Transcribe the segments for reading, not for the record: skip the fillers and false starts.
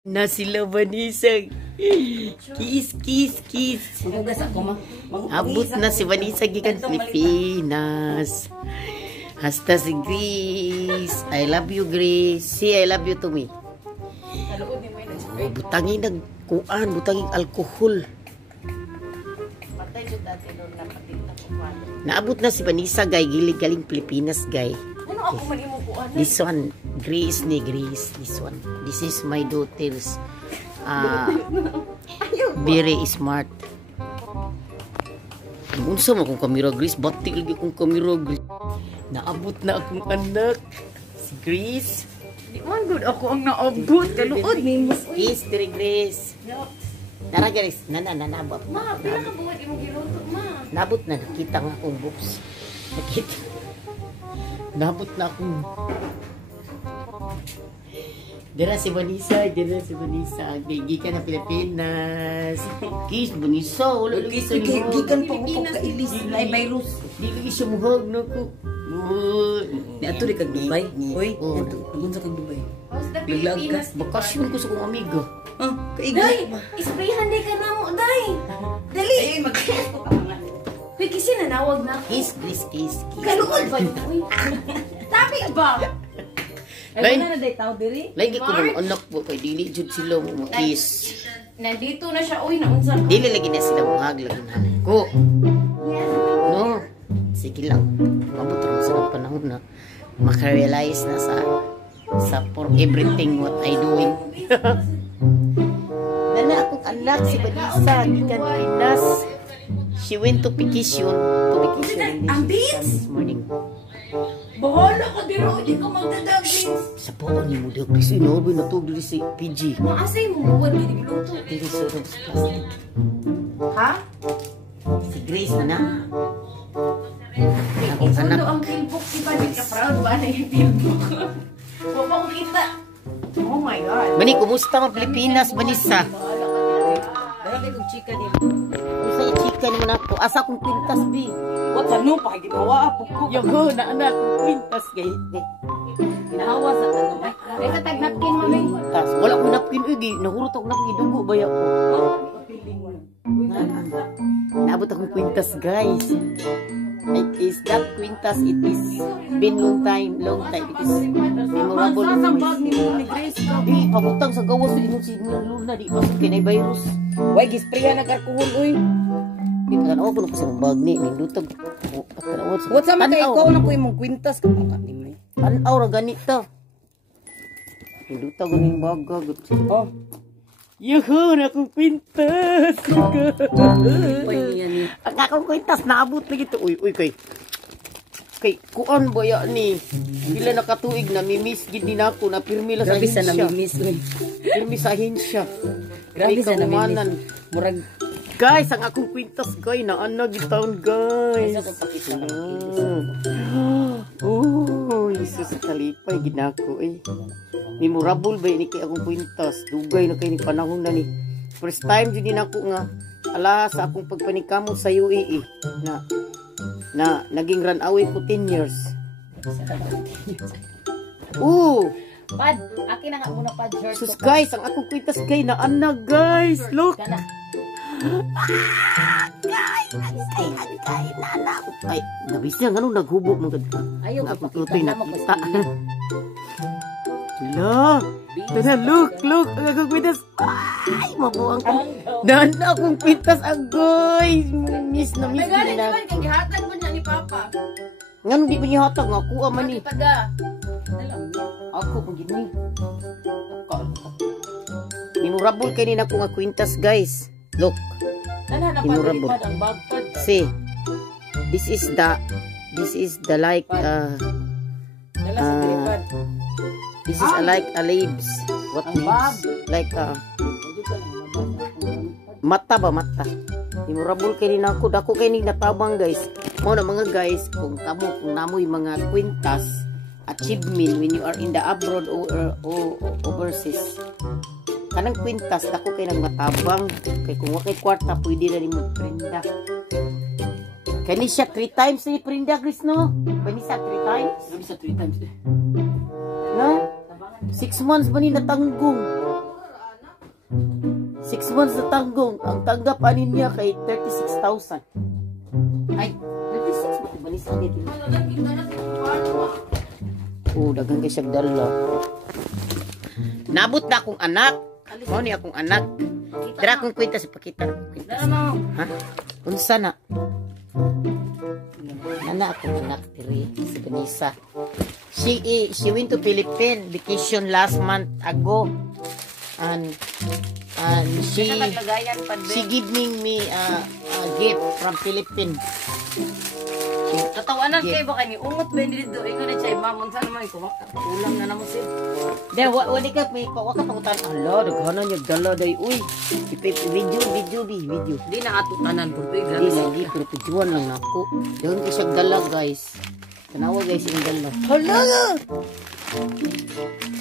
Na sila Vanessa. Kiss, kiss, kiss. Abot na si Vanessa gikan Pilipinas. Hasta si Grace. I love you, Grace. See, I love you to me. Butangin nagkuan, butangin alkohol. Naabot na si Vanessa, guy. Gilig galing Pilipinas, guy. Ano ako manimukuan? This one, Grace ni Grace. This one. This is my daughter's very smart. Unsa man akong kamera, Grace? Batik lagi akong kamera, Grace. Naabot na akong anak. Si Grace. Di man good ako ang naabot. Kaluod ni mo. Kiss, diri Grace. Tara, Grace. Nanabot. Ma, pila ka buwan imong giluto, ma? Nabot na. Nakita nga akong books. Nakita. Nabot na akong... Dira si Vanessa. Dira si Vanessa. Gikan na Pilipinas. Kiss, Vanessa. Wala lagi sa limog. Gikan pa ko kailis. May virus. Di lagi siya muhag na ko. Ato di kag Dubai. Hoy, unsa kag Dubai? How's the Pilipinas? Bakasyon ko sa kong amigo. Ah, kaig. Day, isprayan day ka na mo, day. Dali. Ay, mag-kiss ko ka mga. Uy, kasi nanawag na ako. Kiss, Grace, kiss, kiss. Kaluod ba yun? Uy, tabi ba? Ay, wala na day tao diri. Lagi ko ng anak po kay dili jud sila mo kiss. Nandito na siya. Uy, naunsa ka. Dili lagi na sila muhag lagi na ko. No. Sige lang. Mabot rin sa panahon na makarealize na sa for everything what I doing. Nana akong anak si Vanessa gikan Pinas. She went to vacation. This morning. Bahala ka diro. Hindi ka magdadagin. Sa po ni mo daw Chris. Inobi na to dili si PG. Maasay mo buwan. Hindi biluto. Dili sa plastic. Ha? Si Grace na. Isundo ang pilbook. Iba di ka proud ba na yung pilbook? Huwag pa kong kita. Oh my God. Bani, kumusta ang Pilipinas, Vanessa? Dahil kay kog chika di. Kumusta yung chika ni mo na ako? Asa kong pintas, B? What ano pa ginawa apo ko. Yago, na anak kong pintas, gay. Ginahawa sa tanong. Ay, katag napkin mo, May. Pintas. Wala akong napkin, ugi. Nahurot akong napkin. Dugo ba ako? Naabot akong pintas, guys. It is that quintas. It is been long time. It is memorable. Sa bag ni Grace. Di, pabutang sa gawas. Di mo luna. Di pasok kinay virus. Way gisprayan nag alcohol oy. Di ka na ako. Kasi ng bag ni. Nindutag. What sa man kay ikaw na ko imong kwintas ka pa ni may. Tanaw ra ganito. Nindutag ko ng baga. Oh. Yuhu, akong kwintas. Pay niya ni. Ang akong kwintas, naabot na gito. Uy, kay kuan ba ya ni? Bila nakatuig na mimiss gid din ako na pirmi la sa Grabe sa hinsya. namimiss oy. Pirmi sa hinsya. Grabe sa kahumanan. namimiss. Murag Guys, ang akong kwintas guys, naana gitaon guys. sa pakita na. Oh, Jesus kalipay ginako eh. Memorable ba ni kay akong kwintas? Dugay na kay ni panahon na ni. First time jud din ako nga ala sa akong pagpanikamot sa UAE na naging runaway ko 10 years. Pad, akin na nga muna pad shirt. Sus guys, ang akong kwintas guys naana guys. Look. Kana. Guys, nana. Ay, nabis niya nga nung naghubog ng ganda. Ayaw ko Tutoy pakita na mo kita. Hala. Tara, look. Ang akong kwintas. Ay, mabuang ko. Nana akong kwintas agoy. Miss na miss din na. Kang gihatag mo niya ni Papa. Nga di ba niya hatag nga? Kuha man ni. Taga. Ako pag gini. Memorable kayo nina ko nga kwintas guys. Look. Ana na Memorable. pad ang bag pad. See. This is the like Dala sa tripod. this is like a leaves. What Ang bag. leaves? Like mata ba mata. Memorable kayo nina ko. Dako kayo ni natabang guys. Mo na mga guys kung namoy mga kwintas achievement when you are in the abroad or overseas. Kanang kwintas dako kay nang matabang kay kung wa kay kwarta pwede na nimo prenda. Kani siya 3 times ni prenda Chris no? Kani siya 3 times? Grabe sa 3 times. No? 6 months ba ni natanggong? 6 months na tanggong. Ang tanggap anin niya kay 36,000. Ay, 36 ba? Banisa dito. Oh, dagang kay siyang dala. Nabot na akong anak. Mao ni akong anak. Dira akong kwenta sa pakita. Ha? Unsa na? Nana akong anak diri si Vanessa. She went to Philippines vacation last month ago. And she give me a gift from Philippines. Tatawanan kayo ba kani umot ba dito ingon na chay mamon sa naman ko ulam na namo sir. Then wali ka may wa ka pangutan. Ala daghanan niya dala day uy. Video. Di na ato tanan pud Di lagi pero tujuan lang nako. Dayon ko siya dala guys. Tanawa guys yung dala. Hala.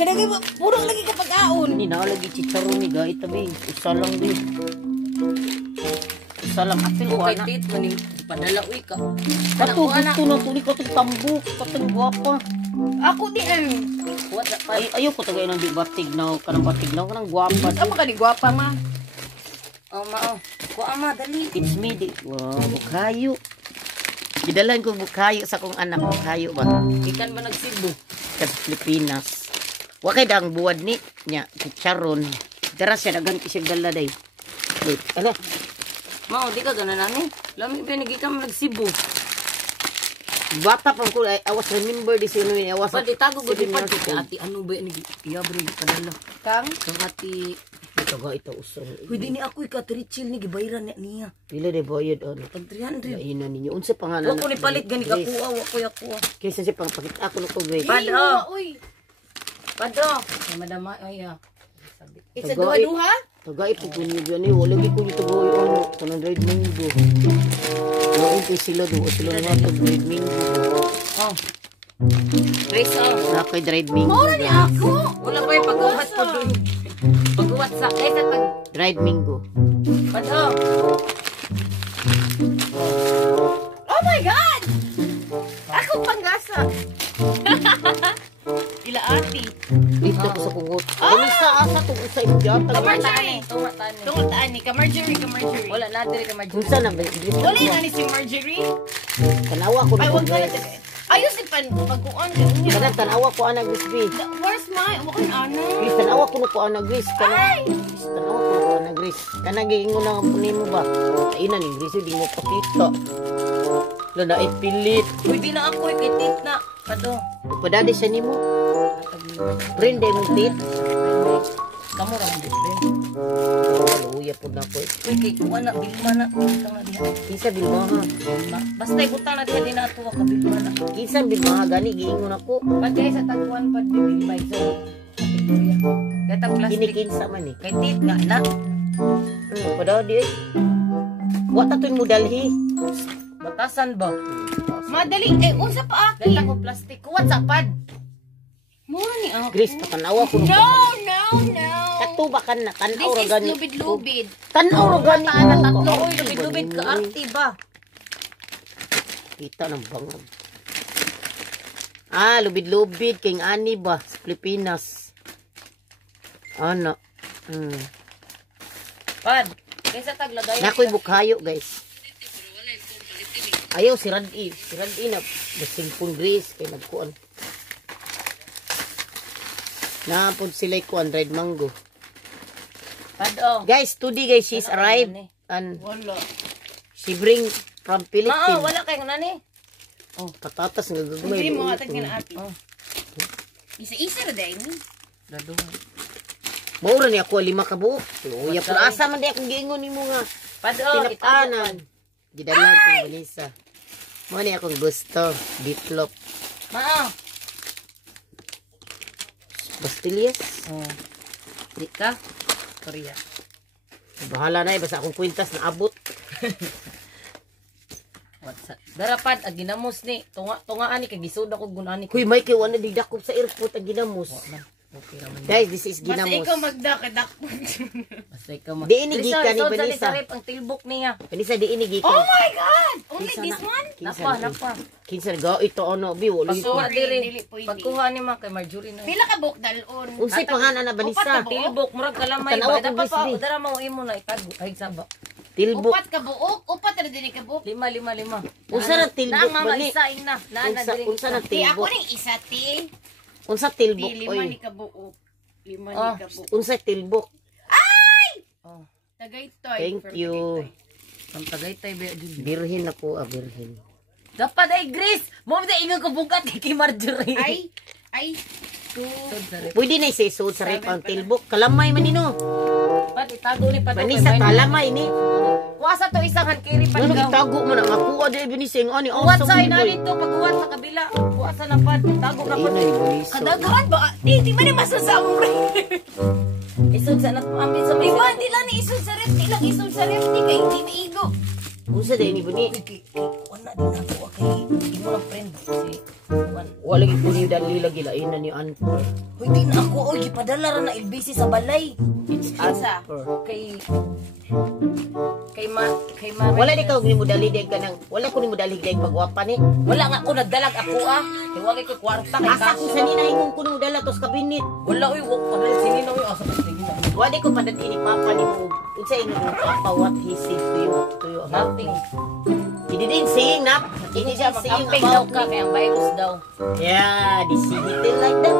Kadagay ba puro lagi ka pag-aon. Ni na lagi chicharon ni gait tabi. Usa lang di. Usa lang apil ko Okay, ana. tit maning padala uy ka. Kato gusto na tuli ka tong tambok, katong gwapa. Ako di what the fuck? Ayo ko tagay nang di batig na kanang gwapa. Amo ka ni gwapa ma. Oh ma. Ko ama dali. It's me di. Wow, bukayo. Gidalan ko bukayo sa kong anak, bukayo ba? Ikan ba nagsibo? Sa Pilipinas. Wa kay dang buwad ni nya chicharon. Dara siya dagan ki siya dala day. Wait, ala. Mao di ka ganan nani. Lami ba nagikam nagsibo. Bata pa ko I was remember this you know I was Pwede tago gud seven pa years di old. ati ano ba ni iabro padala. Kang? Kang ati Ito ga ito usong. pwede ni ako ikatrichil ni gibayran niya. Pila de bayad ano. Tag 300. Ina ninyo unsa pangalan? Wa ko ni palit gani ka kuha, wa ko yakuha. Kaysa siya pang pakita ako na ko guys. Pado. Uy. Pado. Kay madama ay sabi. It's a Tagay. duha-duha? Taga ito ko niyo gani wala gi ko nito boy ano kanang red mango. No ko sila do sila nga to red mango. Oh. Grace oh. Na kay dried mango. Mura ni ako. Wala pa yung pagguhat po dun. Pagguhat sa kaysa pag Dried mango. Pado. Oh my God! Ako panggasa. Ila ati. Dito ko sa kungot. Kami sa asa to sa idyata. Marjorie. Tumatani. Tungutaan ni ka Marjorie. Wala na diri ka majud. Unsa na ba? Wala na ni si Marjorie. Tanawa ko Ay, na wag ka na. guys. Ayos si pagkuan niya. Kana tanawa ko ana guys bi. Where's my? Wakon ano? Gris tanawa ko ko ana guys. Tanawa ko ana guys. Kana giingon na nimo ba? Kaina ni Gris di mo pakita. Lada ipilit. Pwede na ako kay tit na. Pado. Padade siya nimo. Friend day mo tit. Kamu ra mo friend. Luya po na ko. Uy kay kuha na bilma na. Butang na diha. Kisa bilmaha. Basta ibutang na diha di na ato ka bilma na. Kisa bilmaha gani giingon ako. Pagkay sa tagpuan pa di bilma so. Victoria. Kata plastic. Kinikinsa man eh. Kay tit nga na. Padade eh. Wa ta mo dalhi. Batasan ba? Madali. Unsa pa ako? Dala ko plastic. Kuwat sa pad. Mura ni ako. Gris patanawa ko. No. Katubakan na tanaw This ra is gani. lubid-lubid. Tanaw ra gani. Ana tatlo oy lubid-lubid ka active ba? Kita ng bangag. Lubid-lubid king ani ba sa Pilipinas. Ano? Pad. Kaysa taglagay. Nakoy bukhayo guys. Ayaw si Radi. Si Radi na basimpon Gris kay nagkuan. Napod sila kuan red mango. Pado. Guys, today guys she's arrived and Wala. she bring from Philippines. Wala kay nani. Oh, patatas nga Hindi gagawin. mo nga tagyan ati. Isa-isa na dahil. Dado. Maura ni ako 5 ka buok. Luya po. Asa man di akong giingon nimo nga. Pado. Tinapanan. Gidalan ko Vanessa. Mo ni akong gusto. Bitlop. Ma. Bastillas. Di ka. Korea. Bahala na basta akong kwintas na abot. What's up? Darapad ag ginamos ni. Tungaan ni kay gisud ako gunani. Kuy may kay wala digdakop sa airport ang ginamos. Okay raman. Guys, this is Basta ginamos. ikaw magdak. Basta ikaw Di inigikan ni Vanessa. Vanessa. Sarip ang tilbok niya. Vanessa, di inigikan. Oh my God! Only Kinsa this na? one? Kinsa Napa. Kinsa ga ito ano bi wala ito. Pagkuha Sorry, diri. dili pwede. Pagkuha ni ma kay Marjorie na. Pila ka buok dalon? Unsay pangalan na Vanessa? Upat ka buok? Tilbok murag kalamay Tanawa ba? ko, Dapat pa Bisbi. dara mo imo na itago. Ay saba. Tilbok. Upat ka buok? Upat na dili ka buok? 5. Unsa na tilbok Na mama bali? isain na. Na Unsa diri. unsa na Ti ako tilbok? ning isa ti. Unsa Di tilbok lima ni oy? ka buok. Lima ni Ah. ka buok. Unsa tilbok? Oh, Tagaytoy. Thank from you. Tagaytoy. ang tagaytay ba jud. Birhen ako, birhen. Dapat ay Grace. Mo da ingon ko bugat kay Marjorie. Ay. Two. Pwede na isisod sa rep ang tilbok. Kalamay man nino. Pat itago ni Padong. Vanessa, kalamay ni. Kuasa to isang hankiri pa Ano daw. itago mo na makuha di Vanessa ang ani Uwat sa awesome ina boy. dito pag-uwat sa kabila. Kuasa na pad. Tago na Ina pad. ni Vanessa. Kadaghan ba? Di man ni masasamo rin. Isog sa nat ambit sa Di may ba? Di lang ni isod sa ref. Di lang isod sa ref. Di kay di maigo. Unsa di ni Buni? wala din ako kay imo lang friend si Juan. Wala gyud pud dali lagi lain na ni Anchor. Hoy di na ako oy gipadala ra na LBC sa balay. It's Kinsa? Anchor. Kay ma Wala di ka ni mo dali di ka nang wala ko ni mo dali di pagwapa ni. wala nga ako nagdalag ako kay wala ko kwarta kay Asa ko cash. sa nina ingon ko ni mo dala tos kabinit. Wala oy wak padala sinino oy asa ko sige na. Wala ko padati ni papa ni mo. Unsa ingon ni papa what he said to you about Nothing. He didn't saying na. He Hindi siya didn't saying mag-camping daw about ka kay ang virus daw. Yeah, this he did like that.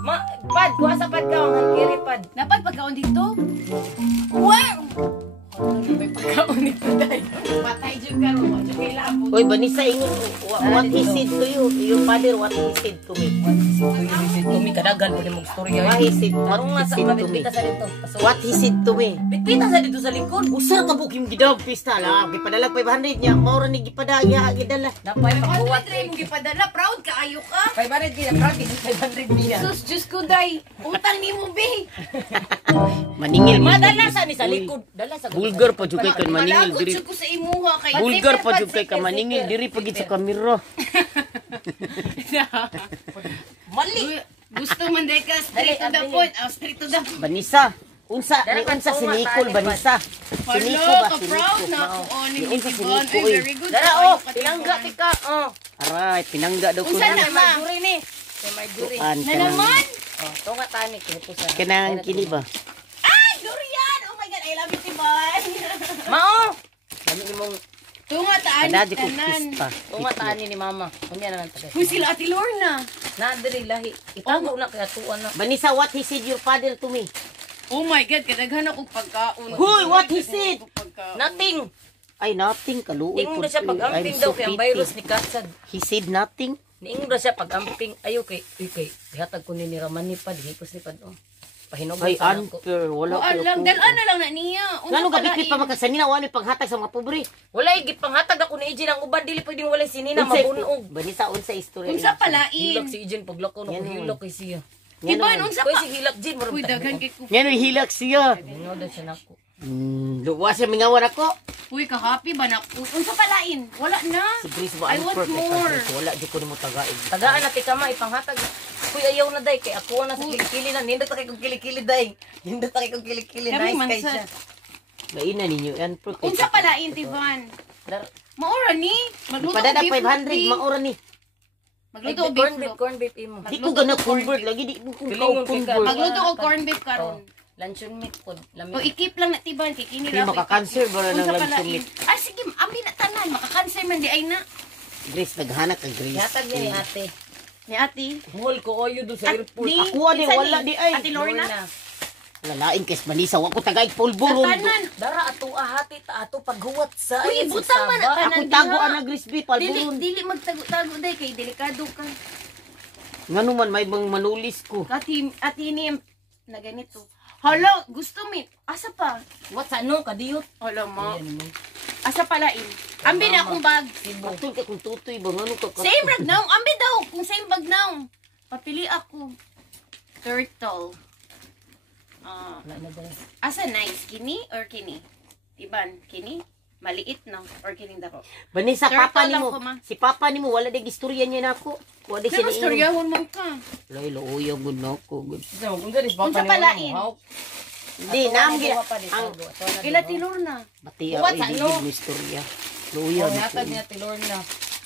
Ma pad kuasa pad ka ang hankiri pad. Dapat pagkaon dito? Wow! May pagkaon dito dahil. Patay dyan ka ro. Dyan kay labo. Oy, Vanessa ingon what he said to you. Your father what he said to me. Tumi kadagan pud mo storya. What he said, what Tarong he nga sa said to me. mabitbita sa dito. Pasok. What he said to me. Bitbita sa dito sa likod. Usar ka bukim gidawag pista la. Gipadala 500 niya. Maura ni gipadaya gidala. Napay Ay, pagkuwat. try mo gipadala. Proud ka. Ayo ka. 500 gina, practice 500 niya. Sus, Diyos ko, day. Utang ni mo, be. Maningil mo. Madala sa ni sa likod. Dala sa Vulgar pa jud kay kan maningil Malagot diri. siya ko sa imuha. Kay Vulgar pa jud kay ka maningil diri pagit sa kamera. Mali. Gusto man day ka. Straight to the Dali, point. Oh, straight to the point. Vanessa, unsa Dara ni pa, unsa si tunga, Nicole tali, Vanessa. Si Hello, Nico ba si ka-proud Nico? na ako. Oh, ni Unsa si Tibon. Nico Ay, oy. very good. Dala Ayaw oh, ka, pinangga Tibon. tika. Oh. Aray, pinangga daw ko Unsa na. na? Kay Marjorie ni. Kay Marjorie. Tuan Na ka nang naman? Oh, tunga tani kay pusa. kanang kini ba? Ay, durian! Oh my God, I love you, Tibon. Mao. Kami imong Tunga taan. kadadi ko Tanan. pista. Tunga tani ni mama. Kunya na lang tagay. Kung sila Ate Lorna. Na diri lahi. Itago na kay atuan na. Vanessa, what he said your father to me? Oh my God, kadaghan ako pagkaon. Hoy, what he said? Nothing. Ay, nothing kaluoy. Ingon na siya po. pag-amping I'm daw so kay ang pity. virus ni Katsad. He said nothing. Niingon na siya pag-amping. Ayo kay dihatag ko ni Raman ni pad, hipos ni pad. Oh. Pahinog Ay, sa ako. unfair. Wala Wala lang, dalan na lang na niya. Ngano gabikit pa makasanina wala paghatag sa mga pobre. Wala igit panghatag ako ni Ijin ang uban dili pwedeng walay sinina mabunog. Vanessa, unsa istorya? Unsa palain? Hilak si Ijin paglakaw Yan, na hilak kay siya. Tibon, unsa Koy pa? si hilak Jin murag. Uy, daghan kay ko. Yan yung hilak siya. Ano daw siya nako. Luwa siya mingawan ako. Uy, ka-happy ba na? Unsa palain? Wala na. Si Grace ba I ang want perfect more. country. Wala di ko ni mo tagain. Tagaan na tika ma ipanghatag. Kuy ayaw na day kay ako na sa kilikili na nindot kay kong kilikili day. Nindot kay kong kilikili Kami nice kay mansa. siya. Laina ninyo yan perfect. Unsa palain, Tivan? Dar- Maura ni. Magluto Padada beef 500 roti. maura ni. Magluto ko corn beef beef, roti. corn beef imo. Di ko gana convert lagi di ko Pilingon kay ka. convert. Magluto ko corn beef karon. Luncheon meat pod. O Lami. ikip lang na Tiban kay kini Di lang. maka-cancer ba na ng Unsa luncheon palain? meat? Ay sige, ambi na tanan, maka-cancer man di ay na. Grace naghanak kag Grace. Ihatag niya ni ate. Ni ate. Hol ko oyo do sa airport. Di, Ako, di, kinsa wala, di, ay. Ate Lorna. Lalain kes Vanessa wa ko tagay pulbo Sa ron. tanan. Dara ato ahati ta ato paghuwat sa Uy, ayun butang man na Ako tanan tago diha. ana Grace B pulbo Dili ron. dili magtago-tago day kay delikado ka. Ngano man may bang manulis ko. Ati ni na ganito. Hala, gusto mi. Asa pa? What sa no kadiyot. Hala mo. Ayan mo. Asa palain? Ambi na akong bag. Atul ka kung tutoy ba ngano ka. Same bag now. Ambi daw. Kung same bag now. Papili ako. Turtle. Wala na dala. Asa nice? Kini or kini? Tiban, kini? Maliit na. Or kining dako. Vanessa, Turtle papa lang nimo. ko, ma. Si papa nimo wala dig istorya niya nako. Wala siya Pero storyahon man ka. Lay luoy gud nako gud. So, kung dali pa Unsa palain? Hindi nam gina ang Ila tilor na. batiya Buwat ay sa ano? gid istorya. Luoy Oh, nako. yatag niya tilor na.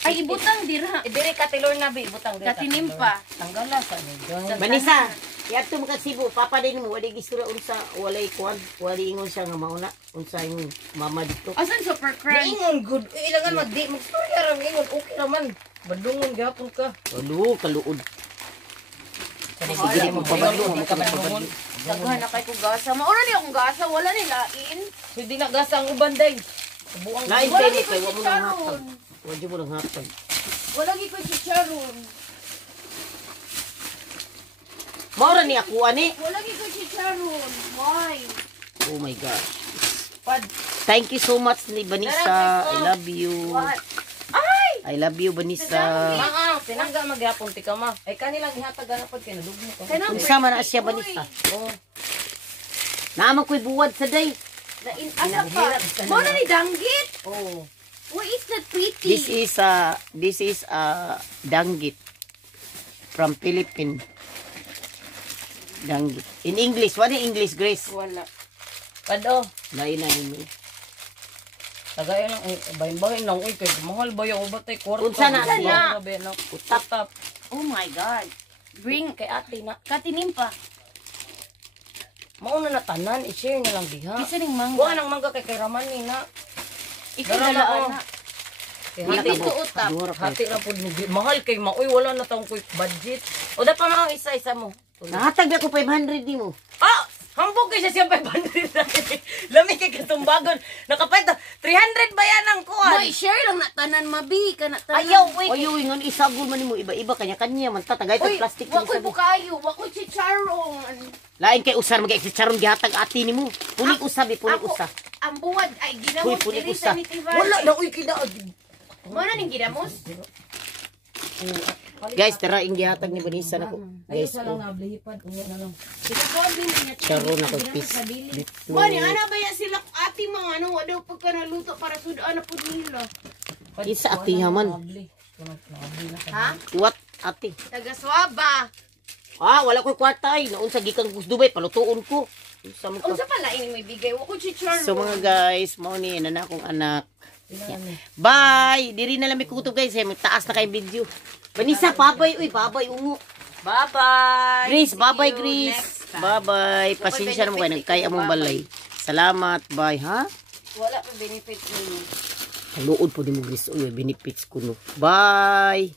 Ay, ibutang dira. Dire ka tilor na bi, butang dire. Katinimpa. Tanggala sa ni. Vanessa, yadto mo ka Cebu, papa din mo wala dig istorya unsa walay kuan, wala ingon siya nga mauna unsa yung mama dito. Asan super crunch? Ingon good. Ilangan magdi magstorya ra ingon okay naman. Badungon gapon ka. Alo, kaluod. Sige mo pabalo mo ka pabalo. Daghan na kay ko gasa. Maura ni akong gasa, wala ni lain. Pwede na gasa ang uban day. Buang Lain Wala kay ni ni kay ko wa mo nang hatag. chicharon. Wala mo nang hatag. Wala gi ko chicharon. Maura ni ako ani. Wala gi ko chicharon. Why? Oh my gosh. pad. Thank you so much ni Vanessa. I love you. What? Ay! I love you Vanessa. Tinangga maghapon ti ka ma. Ay kanilang ihatag na pod kay nadugmo ko. Kanang Unsa man na siya Vanessa? Oh. Naman ko'y buwad sa day. lain asa pa. Mo na ni danggit. Oh. Why is that pretty? This is danggit from Philippines. Danggit. In English, what in English, Grace? Wala. Pado. Lain na yun. Tagay lang bayin-bayin lang uy kay mahal ba yung ubatay kwarto. Unsa na siya? Utap. Oh my God. Bring Kay ate na. katinimpa. Mauna na tanan i-share na lang diha. Isa ning mangga. Buwan ang mangga kay Raman ni na. Ikaw Dara na, dalaan oh. na. Kay Wala hati ka Dito mo. utap. Duha ra ka. hati na pud ni mahal kay maoy wala na taong quick budget. O da pa na isa-isa mo. Nahatag na ko 500 di mo. Ah! Hambog kay siya 500 na. Lami kay katumbagon. Nakapay 300 ba yan ang kuwan? Boy, share lang na tanan mabi ka na tanan. Ayaw, wait. Oy, ngon isagol man nimo iba-iba kanya-kanya man tatagay Uy, tag plastic wa ko'y ni bukayo, wa ko'y chicharon. Lain kay usar mag-exicharon gihatag ati nimo. Pulig usab, pulig Ako, usa. ang buwad ay ginamos Uy, diri usa. sa Nitivan. Wala na uy kina. Mo na ning ginamos? Guys, tara ing gihatag ni Vanessa nako. Ayaw Guys, sa lang nablihipad unya na lang. Ikaw din niya. Charon ako pis. Bani ana ba ya sila ati mga ano wa daw pagka naluto para sudaan na pud nila. Isa ati yaman. Ha? What ati? Taga Swaba. Ah, wala ko'y kwarta ay. Naun sa gikan Dubay, palutuon ko. Unsa man Unsa ka? pala ini may bigay? Wa ko chicharon. So mga guys, mao ni na akong anak. Bye! Diri na lang may kutob guys. Taas na kay video. Vanessa, babay. Uy, babay. Ungo. Bye-bye. Grace, babay you Grace. next time. Bye-bye. Pasensya na mo kayo. Nagkaya mong balay. Salamat. Bye, ha? Wala pa benefit ninyo. Luod po di mo Grace. Uy, benefits ko no. Bye!